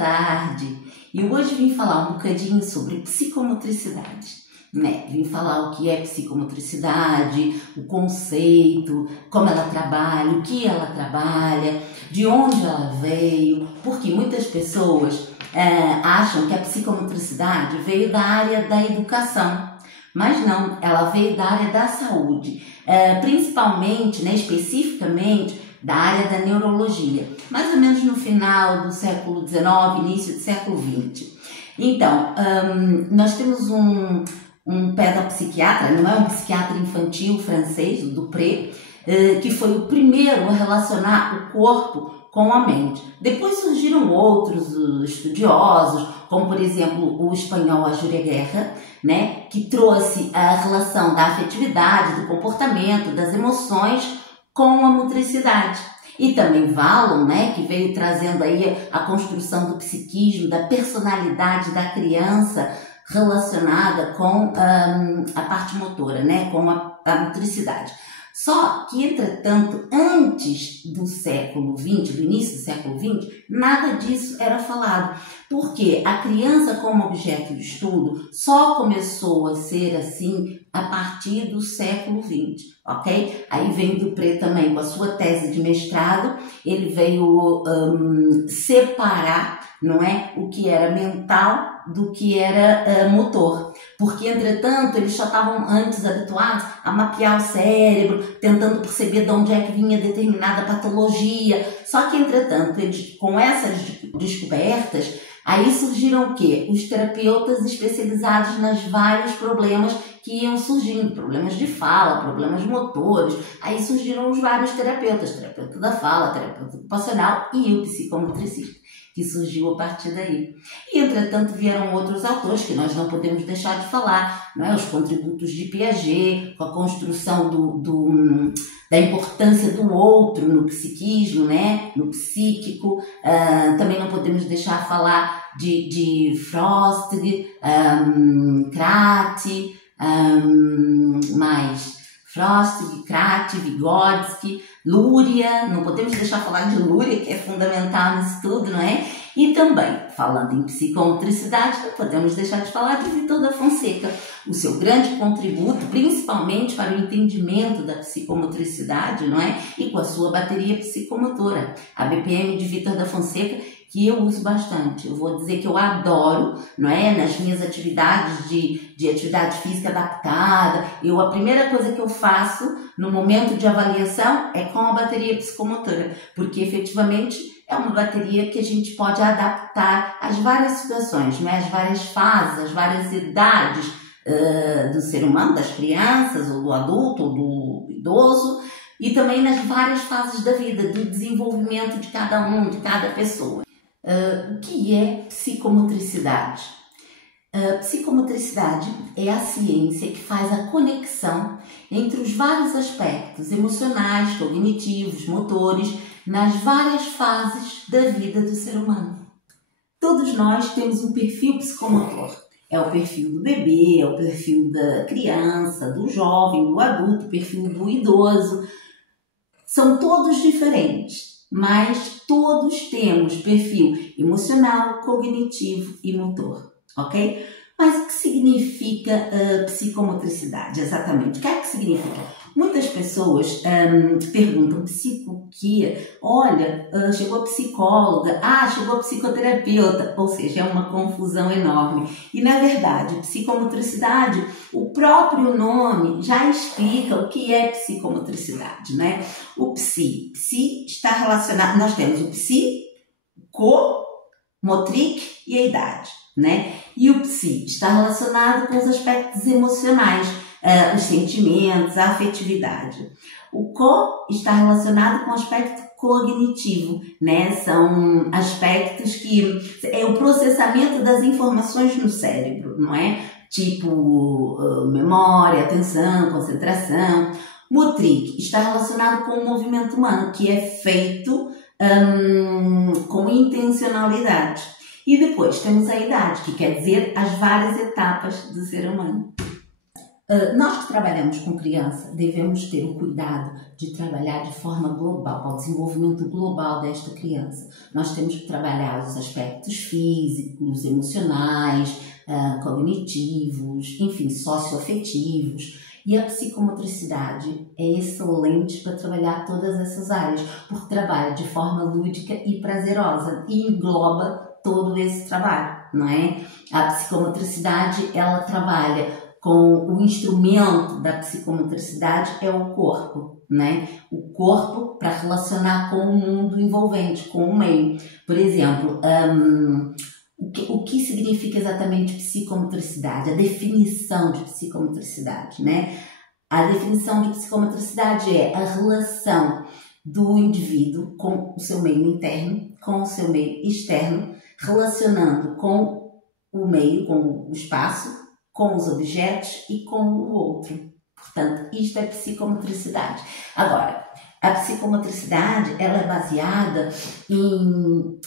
tarde. E hoje vim falar um bocadinho sobre psicomotricidade, né? Vim falar o que é psicomotricidade, o conceito, como ela trabalha, o que ela trabalha, de onde ela veio, porque muitas pessoas acham que a psicomotricidade veio da área da educação, mas não, ela veio da área da saúde, principalmente, né, especificamente, da área da neurologia, mais ou menos no final do século XIX, início do século XX. Então, nós temos um pedopsiquiatra, não é um psiquiatra infantil francês, o Dupré, que foi o primeiro a relacionar o corpo com a mente. Depois surgiram outros estudiosos, como por exemplo o espanhol Júlia Guerra, né, que trouxe a relação da afetividade, do comportamento, das emoções com a motricidade. E também Vallon, né, que veio trazendo aí a construção do psiquismo, da personalidade da criança relacionada com a parte motora, né, com a motricidade. Só que, entretanto, antes do século XX, do início do século XX, nada disso era falado, porque a criança como objeto de estudo só começou a ser assim a partir do século XX, ok? Aí vem Dupré também com a sua tese de mestrado, ele veio separar, não é, o que era mental do que era motor, porque entretanto eles já estavam antes habituados a mapear o cérebro, tentando perceber de onde é que vinha determinada patologia, só que entretanto eles, com essas descobertas, aí surgiram o quê? Os terapeutas especializados nos vários problemas que iam surgindo, problemas de fala, problemas motores, aí surgiram os vários terapeutas, terapeuta da fala, terapeuta ocupacional e o psicomotricista, que surgiu a partir daí. E, entretanto, vieram outros autores que nós não podemos deixar de falar, não é? Os contributos de Piaget, com a construção da importância do outro no psiquismo, né? No psíquico. Também não podemos deixar de falar de Frost, Kratt, Frost, Kratt, Vygotsky, Luria, não podemos deixar de falar de Luria, que é fundamental nisso tudo, não é? E também, falando em psicomotricidade, não podemos deixar de falar de Vitor da Fonseca, o seu grande contributo, principalmente para o entendimento da psicomotricidade, não é? E com a sua bateria psicomotora, a BPM de Vitor da Fonseca, que eu uso bastante. Eu vou dizer que eu adoro, não é? Nas minhas atividades de atividade física adaptada, a primeira coisa que eu faço no momento de avaliação é com a bateria psicomotora, porque efetivamente é uma bateria que a gente pode adaptar às várias situações, não é? Às várias fases, às várias idades do ser humano, das crianças, ou do adulto, ou do idoso, e também nas várias fases da vida, do desenvolvimento de cada um, de cada pessoa. O que é psicomotricidade? Psicomotricidade é a ciência que faz a conexão entre os vários aspectos emocionais, cognitivos, motores, nas várias fases da vida do ser humano. Todos nós temos um perfil psicomotor. É o perfil do bebê, é o perfil da criança, do jovem, do adulto, o perfil do idoso. São todos diferentes, mas todos temos perfil emocional, cognitivo e motor, ok? Mas o que significa psicomotricidade exatamente? O que é que significa? Muitas pessoas perguntam, psico quê? Olha, chegou a psicóloga, chegou a psicoterapeuta, ou seja, é uma confusão enorme. E na verdade, psicomotricidade, o próprio nome já explica o que é psicomotricidade, né? O psi está relacionado, nós temos o psico, motric e a idade, né? E o psi está relacionado com os aspectos emocionais, os sentimentos, a afetividade. O co está relacionado com o aspecto cognitivo, né? São aspectos que é o processamento das informações no cérebro, não é? Tipo memória, atenção, concentração. Motric está relacionado com o movimento humano, que é feito com intencionalidade. E depois temos a idade, que quer dizer as várias etapas do ser humano. Nós que trabalhamos com criança devemos ter o cuidado de trabalhar de forma global, para o desenvolvimento global desta criança. Nós temos que trabalhar os aspectos físicos, emocionais, cognitivos, enfim, socioafetivos. E a psicomotricidade é excelente para trabalhar todas essas áreas, porque trabalha de forma lúdica e prazerosa e engloba todo esse trabalho, não é? A psicomotricidade, ela trabalha com o instrumento da psicomotricidade é o corpo, né? O corpo para relacionar com o mundo envolvente, com o meio. Por exemplo, o que significa exatamente psicomotricidade? A definição de psicomotricidade, né? A definição de psicomotricidade é a relação do indivíduo com o seu meio interno, com o seu meio externo, relacionando com o meio, com o espaço, com os objetos e com o outro. Portanto, isto é psicomotricidade. Agora, a psicomotricidade, ela é baseada em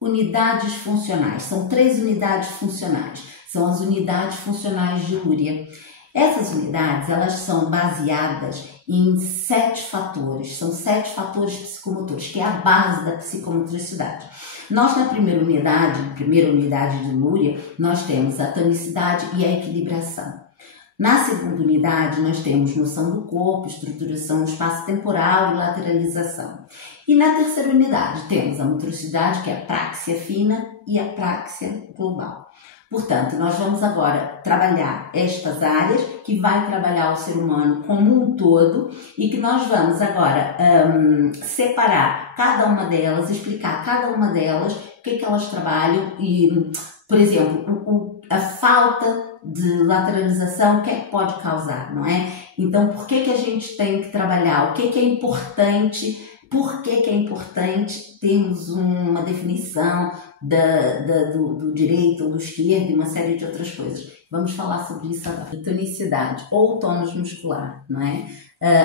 unidades funcionais. São 3 unidades funcionais. São as unidades funcionais de Luria. Essas unidades, elas são baseadas em 7 fatores. São 7 fatores psicomotores, que é a base da psicomotricidade. Nós, na primeira unidade de Luria, nós temos a tonicidade e a equilibração. Na segunda unidade, nós temos noção do corpo, estruturação do espaço temporal e lateralização. E na terceira unidade, temos a motricidade, que é a práxia fina e a práxia global. Portanto, nós vamos agora trabalhar estas áreas, que vai trabalhar o ser humano como um todo, e que nós vamos agora separar cada uma delas, explicar cada uma delas, o que elas trabalham e, por exemplo, a falta de lateralização, o que é que pode causar, não é? Então, por que a gente tem que trabalhar? O que é importante? Por que é importante termos uma definição do direito ou do esquerdo e uma série de outras coisas? Vamos falar sobre isso agora. A tonicidade ou tônus muscular, não é?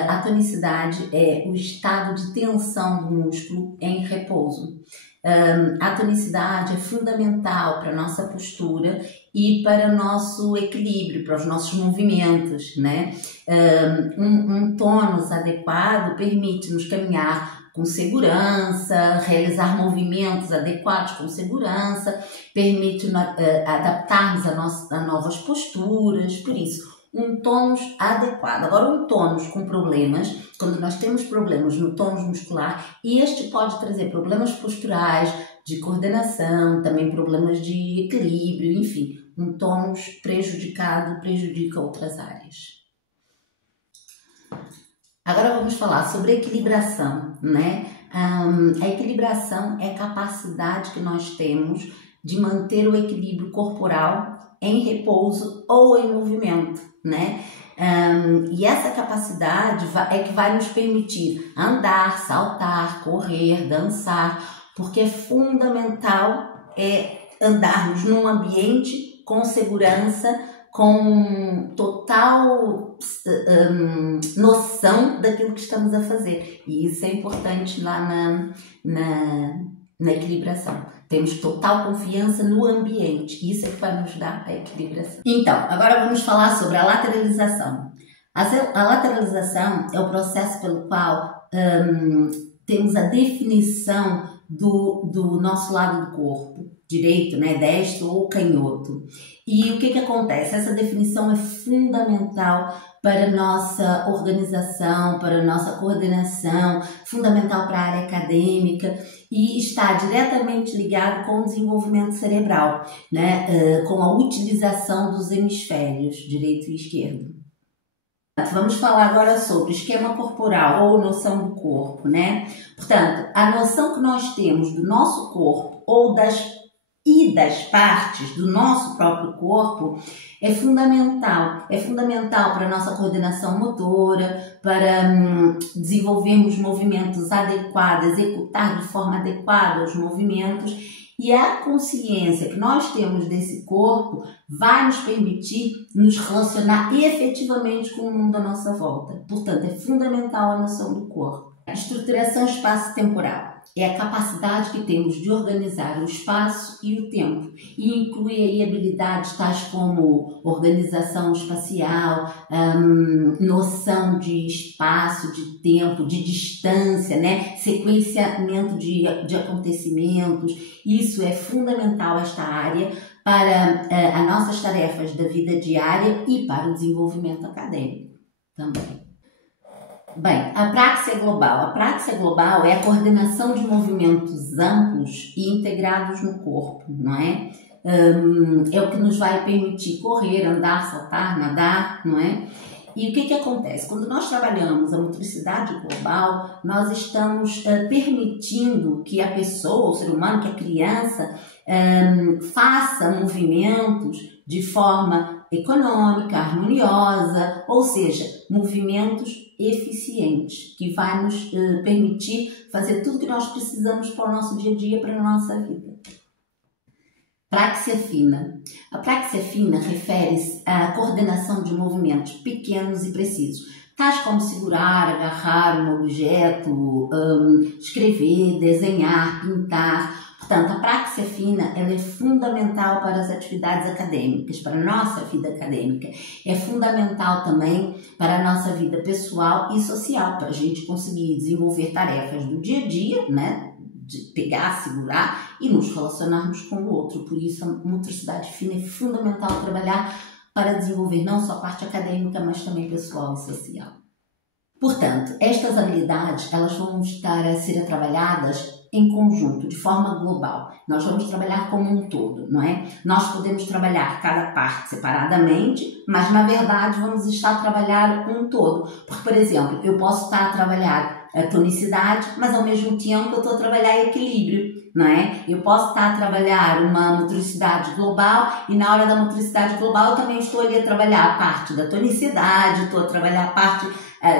A tonicidade é o estado de tensão do músculo em repouso. A tonicidade é fundamental para a nossa postura e para o nosso equilíbrio, para os nossos movimentos, né? Um tônus adequado permite-nos caminhar com segurança, realizar movimentos adequados com segurança, permite adaptarmos a novas posturas, por isso, um tônus adequado. Agora, um tônus com problemas, quando nós temos problemas no tônus muscular, este pode trazer problemas posturais, de coordenação, também problemas de equilíbrio, enfim, um tônus prejudicado prejudica outras áreas. Agora vamos falar sobre equilibração, né? A equilibração é a capacidade que nós temos de manter o equilíbrio corporal em repouso ou em movimento, né? E essa capacidade é que vai nos permitir andar, saltar, correr, dançar, porque é fundamental andarmos num ambiente com segurança, com total noção daquilo que estamos a fazer. E isso é importante lá na equilibração. Temos total confiança no ambiente. Isso é que vai nos dar a equilibração. Então, agora vamos falar sobre a lateralização. A lateralização é o processo pelo qual temos a definição do nosso lado do corpo, direito, né, destro ou canhoto. E o que acontece? Essa definição é fundamental para a nossa organização, para a nossa coordenação, fundamental para a área acadêmica e está diretamente ligado com o desenvolvimento cerebral, né, com a utilização dos hemisférios, direito e esquerdo. Vamos falar agora sobre esquema corporal ou noção do corpo, né? Portanto, a noção que nós temos do nosso corpo ou das partes do nosso próprio corpo é fundamental. É fundamental para a nossa coordenação motora, para desenvolvermos movimentos adequados, executar de forma adequada os movimentos. E a consciência que nós temos desse corpo vai nos permitir nos relacionar efetivamente com o mundo à nossa volta. Portanto, é fundamental a noção do corpo. A estruturação espaço-temporal. é a capacidade que temos de organizar o espaço e o tempo, e inclui aí habilidades tais como organização espacial, noção de espaço, de tempo, de distância, né? Sequenciamento de acontecimentos. Isso é fundamental, esta área, para as nossas tarefas da vida diária e para o desenvolvimento acadêmico também. Bem, a praxia global. A praxia global é a coordenação de movimentos amplos e integrados no corpo, não é? É o que nos vai permitir correr, andar, saltar, nadar, não é? E o que acontece? Quando nós trabalhamos a motricidade global, nós estamos permitindo que a pessoa, o ser humano, que a criança, faça movimentos de forma econômica, harmoniosa, ou seja, movimentos eficientes, que vai nos permitir fazer tudo que nós precisamos para o nosso dia a dia, para a nossa vida. Praxia fina. A praxia fina refere-se à coordenação de movimentos pequenos e precisos, tais como segurar, agarrar um objeto, escrever, desenhar, pintar. Portanto, a praxia fina ela é fundamental para as atividades acadêmicas, para a nossa vida acadêmica. É fundamental também para a nossa vida pessoal e social, para a gente conseguir desenvolver tarefas do dia a dia, né? De pegar, segurar e nos relacionarmos com o outro. Por isso, a motricidade fina é fundamental trabalhar para desenvolver não só a parte acadêmica, mas também pessoal e social. Portanto, estas habilidades elas vão estar a ser trabalhadas em conjunto, de forma global. Nós vamos trabalhar como um todo, não é? Nós podemos trabalhar cada parte separadamente, mas na verdade vamos estar a trabalhar um todo. Porque, por exemplo, eu posso estar a trabalhar a tonicidade, mas ao mesmo tempo eu estou a trabalhar equilíbrio, não é? Eu posso estar a trabalhar uma motricidade global e na hora da motricidade global eu também estou ali a trabalhar a parte da tonicidade, estou a trabalhar a parte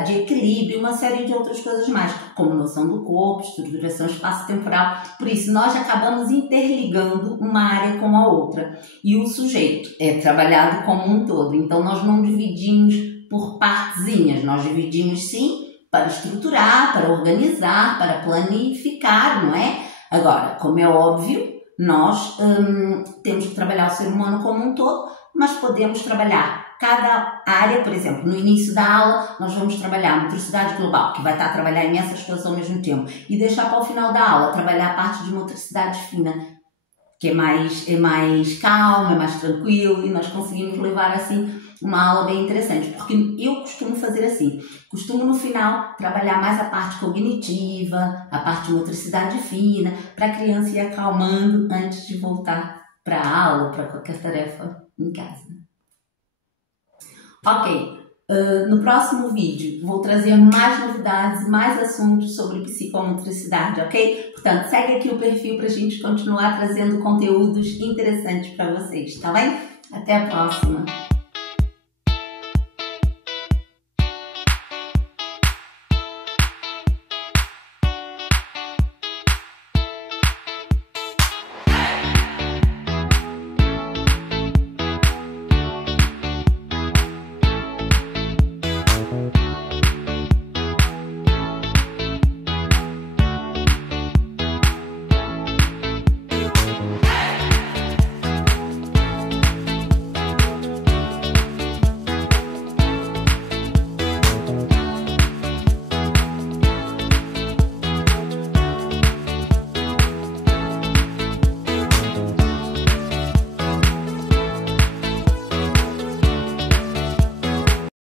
de equilíbrio e uma série de outras coisas mais, como noção do corpo, estruturação espaço-temporal. Por isso, nós acabamos interligando uma área com a outra. E o sujeito é trabalhado como um todo. Então, nós não dividimos por partezinhas, nós dividimos sim para estruturar, para organizar, para planificar, não é? Agora, como é óbvio, nós temos que trabalhar o ser humano como um todo, mas podemos trabalhar cada área. Por exemplo, no início da aula, nós vamos trabalhar a motricidade global, que vai estar a trabalhar imensas coisas ao mesmo tempo, e deixar para o final da aula trabalhar a parte de motricidade fina, que é mais calma, é mais tranquilo, e nós conseguimos levar assim uma aula bem interessante, porque eu costumo fazer assim, costumo no final trabalhar mais a parte cognitiva, a parte de motricidade fina, para a criança ir acalmando antes de voltar para a aula, para qualquer tarefa em casa. Ok, no próximo vídeo vou trazer mais novidades, mais assuntos sobre psicomotricidade, ok? Portanto, segue aqui o perfil para a gente continuar trazendo conteúdos interessantes para vocês, tá bem? Até a próxima!